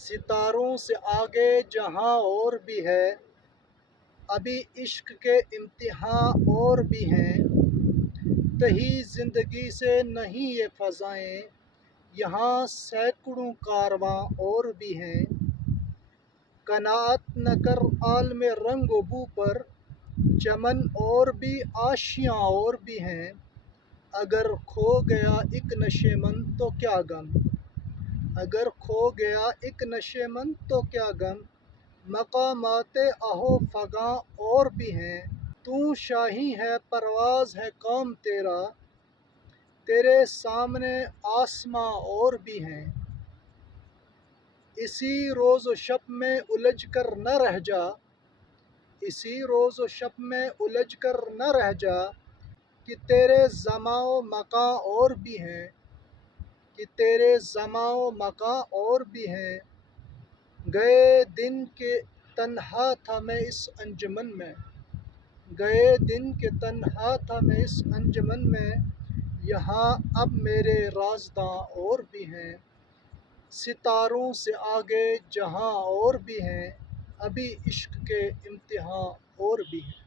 ستاروں سے آگے جہاں اور بھی ہے، ابھی عشق کے امتحان اور بھی ہیں۔ تہی زندگی سے نہیں یہ فضائیں، یہاں سینکڑوں کارواں اور بھی ہیں۔ قناعت نہ کر عالم رنگ و بو پر، چمن اور بھی آشیاں اور بھی ہیں۔ اگر کھو گیا ایک نشے من تو کیا غم، اگر کھو گیا ایک نشے من تو کیا غم۔ مقامات اہو فگاں اور بھی ہیں، تو شاہی ہے پرواز ہے قوم تیرا، تیرے سامنے آسماں اور بھی ہیں۔ اسی روز و شب میں الجھ کر نہ رہ جا، اسی روز و شب میں الجھ کر نہ رہ جا، کہ تیرے زماں و مکاں اور بھی ہیں، کہ تیرے زماں و مکاں اور بھی ہیں۔ گئے دن کہ تنہا تھا میں اس انجمن میں، گئے دن کہ تنہا تھا میں اس انجمن میں، یہاں اب میرے رازداں اور بھی ہیں۔ ستاروں سے آگے جہاں اور بھی ہیں، ابھی عشق کے امتحان اور بھی ہیں۔